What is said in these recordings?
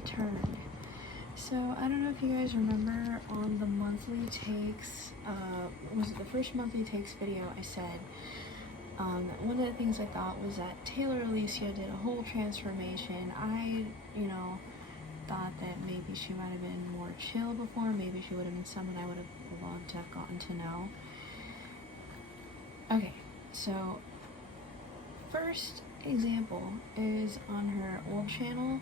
returned. So, I don't know if you guys remember on the monthly takes, was it the first monthly takes video I said, one of the things I thought was that Taylor Alesia did a whole transformation. I, thought that maybe she might have been more chill before, maybe she would have been someone I would have loved to have gotten to know. Okay, so first example is on her old channel.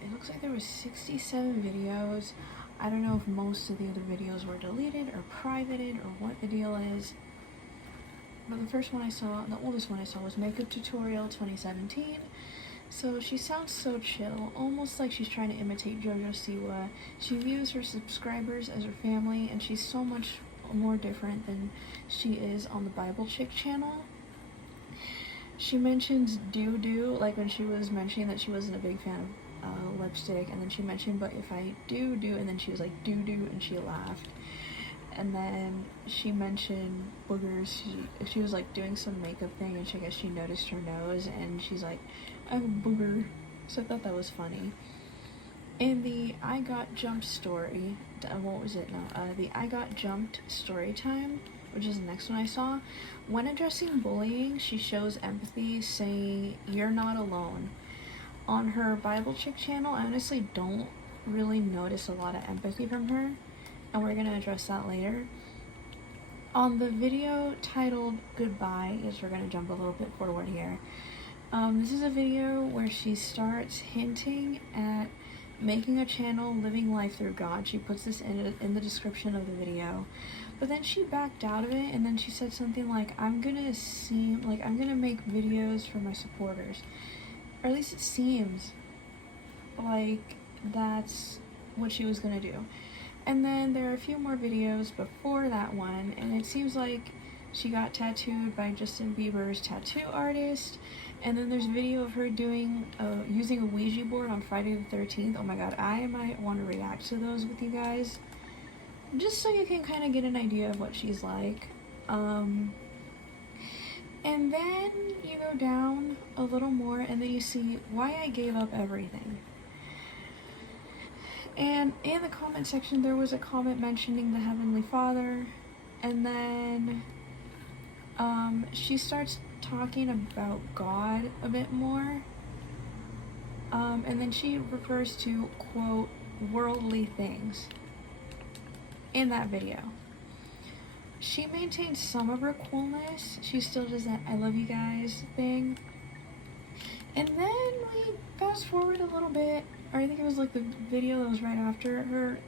It looks like there was 67 videos. I don't know if most of the other videos were deleted or privated or what the deal is. But the first one I saw, the oldest one I saw, was Makeup Tutorial 2017. So she sounds so chill, almost like she's trying to imitate JoJo Siwa. She views her subscribers as her family, and she's so much more different than she is on the Bible Chick channel. She mentions doo-doo, like when she was mentioning that she wasn't a big fan of lipstick, and then she mentioned, but if I do, and then she was like doo-doo, and she laughed. And then she mentioned boogers. She was like doing some makeup thing, and I guess she noticed her nose, and she's like, I have a booger. So I thought that was funny. In the I Got Jumped story, what was it? No, the I Got Jumped story time, which is the next one I saw. When addressing bullying, she shows empathy, saying, "You're not alone." On her Bible Chick channel, I honestly don't really notice a lot of empathy from her, and we're gonna address that later. On the video titled Goodbye, yes, we're gonna jump a little bit forward here. This is a video where she starts hinting at making a channel living life through God. She puts this in the description of the video, but then she backed out of it, and then she said something like, I'm gonna make videos for my supporters, or at least it seems like that's what she was gonna do. And then there are a few more videos before that one, and it seems like she got tattooed by Justin Bieber's tattoo artist. And then there's a video of her doing using a Ouija board on Friday the 13th. Oh my god, I might want to react to those with you guys, just so you can kind of get an idea of what she's like. And then you go down a little more, and then you see Why I Gave Up Everything. And in the comment section, there was a comment mentioning the Heavenly Father, and then she starts talking about God a bit more, and then she refers to, quote, worldly things in that video. She maintains some of her coolness. She still does that I love you guys thing. And then we fast forward a little bit, or I think it was like the video that was right after her.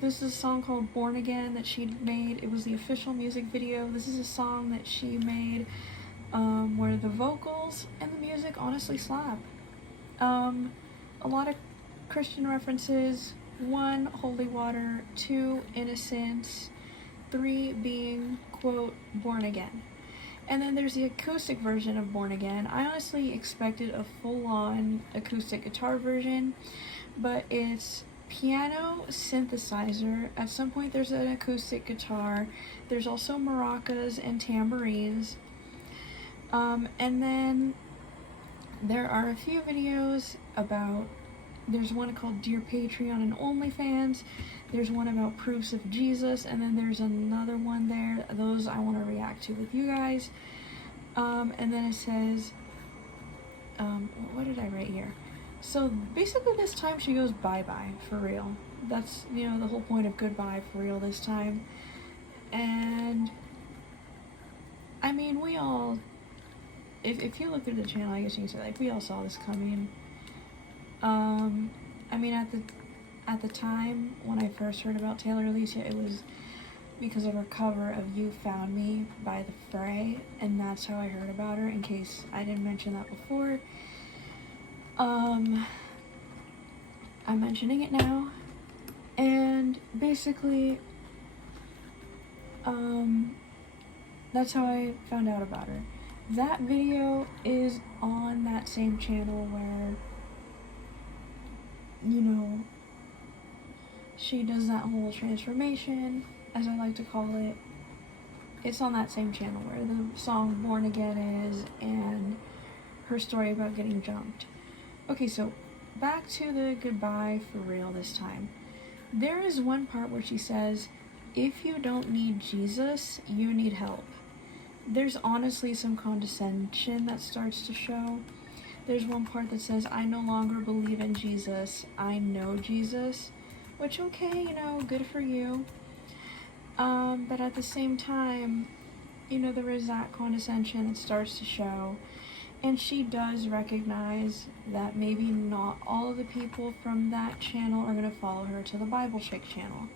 This is a song called Born Again that she made. It was the official music video. This is a song that she made where the vocals and the music honestly slap. A lot of Christian references. 1, holy water. 2, innocence. 3 being, quote, born again. And then there's the acoustic version of Born Again. I honestly expected a full-on acoustic guitar version, but it's piano, synthesizer. At some point there's an acoustic guitar. There's also maracas and tambourines. And then there are a few videos about, there's one called Dear Patreon and OnlyFans. There's one about proofs of Jesus, and then there's another one there. Those I want to react to with you guys. And then it says, what did I write here? So basically this time she goes bye-bye, for real. That's, the whole point of goodbye for real this time. And, I mean, we all, if you look through the channel, I guess you can say, like, we all saw this coming. I mean, at the time when I first heard about Taylor Alesia, it was because of her cover of You Found Me by The Fray, and that's how I heard about her, in case I didn't mention that before. I'm mentioning it now, and basically, that's how I found out about her. That video is on that same channel where, she does that whole transformation, as I like to call it. It's on that same channel where the song Born Again is, and her story about getting jumped. Okay, so back to the goodbye for real this time. There is one part where she says, if you don't need Jesus, you need help. There's honestly some condescension that starts to show. There's one part that says, I no longer believe in Jesus, I know Jesus. Which, okay, you know, good for you. But at the same time, you know, there is that condescension that starts to show. And she does recognize that maybe not all of the people from that channel are going to follow her to the Bible Chick channel.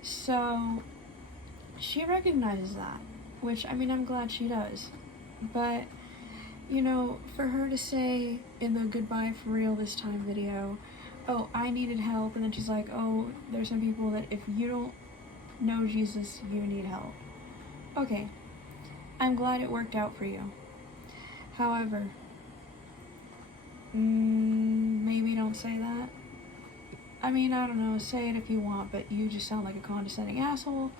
So, she recognizes that. Which, I mean, I'm glad she does. But, you know, for her to say in the goodbye for real this time video, oh, I needed help, and then she's like, oh, there's some people that if you don't know Jesus, you need help. Okay, I'm glad it worked out for you. However, maybe don't say that. I mean, I don't know, say it if you want, but you just sound like a condescending asshole.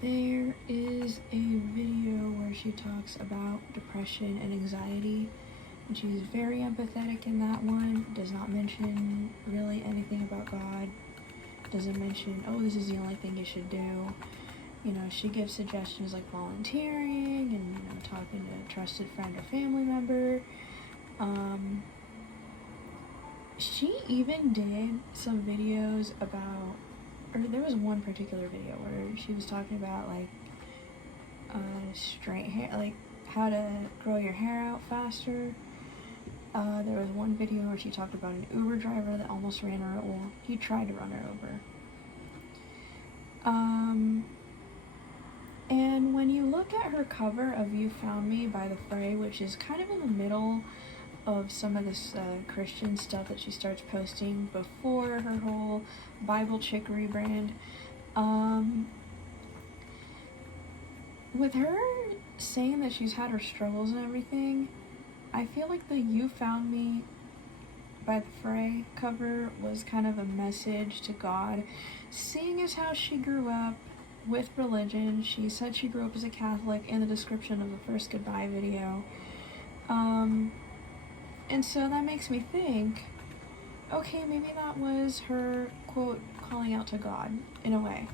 There is a video where she talks about depression and anxiety, and she's very empathetic in that one. Does not mention really anything about God. Doesn't mention, oh, this is the only thing you should do. You know, she gives suggestions like volunteering and, you know, talking to a trusted friend or family member. She even did some videos about, or there was one particular video where she was talking about like straight hair, like how to grow your hair out faster. There was one video where she talked about an Uber driver that almost ran her, well, he tried to run her over. And when you look at her cover of You Found Me by The Fray, which is kind of in the middle of some of this Christian stuff that she starts posting before her whole Bible Chick rebrand, with her saying that she's had her struggles and everything, I feel like the You Found Me by The Fray cover was kind of a message to God, seeing as how she grew up with religion. She said she grew up as a Catholic in the description of the first goodbye video. And so that makes me think, okay, maybe that was her, quote, calling out to God, in a way.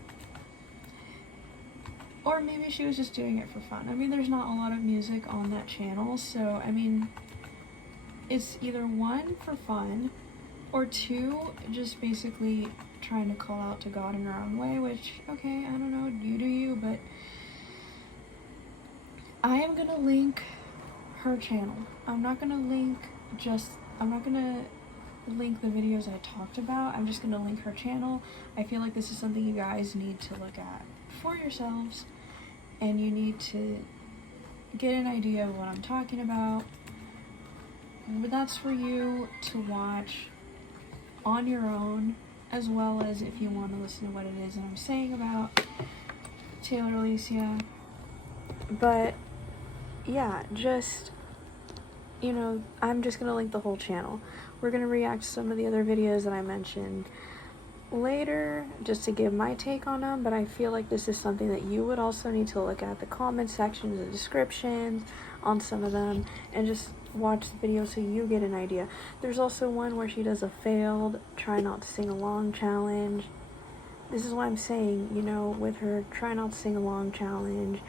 Or maybe she was just doing it for fun. I mean, there's not a lot of music on that channel, so, I mean, it's either one, for fun, or two, just basically trying to call out to God in her own way, which, okay, I don't know, you do you, but I am gonna link her channel. I'm not gonna link the videos I talked about. I'm just gonna link her channel. I feel like this is something you guys need to look at for yourselves, and you need to get an idea of what I'm talking about. But that's for you to watch on your own, as well as if you want to listen to what it is that I'm saying about Taylor Alesia. But yeah, just, you know, I'm just gonna link the whole channel. We're gonna react to some of the other videos that I mentioned later, just to give my take on them, but I feel like this is something that you would also need to look at the comment sections, the descriptions on some of them, and just watch the video so you get an idea. There's also one where she does a failed try not to sing along challenge. This is what I'm saying, you know, with her try not to sing along challenge,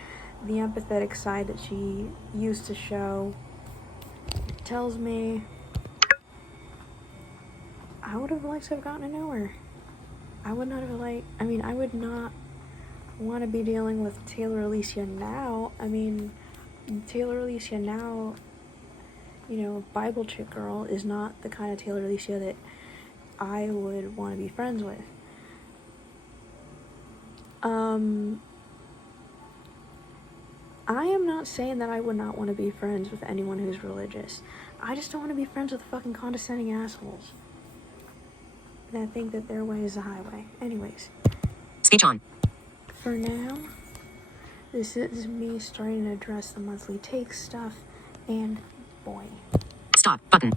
the empathetic side that she used to show tells me I would have liked to have gotten to know her. I would not want to be dealing with Taylor Alesia now. I mean, Taylor Alesia now, you know, Bible Chick girl, is not the kind of Taylor Alesia that I would want to be friends with. I am not saying that I would not want to be friends with anyone who's religious. I just don't want to be friends with fucking condescending assholes that think that their way is the highway. Anyways. Speech on. For now, this is me starting to address the monthly take stuff, and boy. Stop button.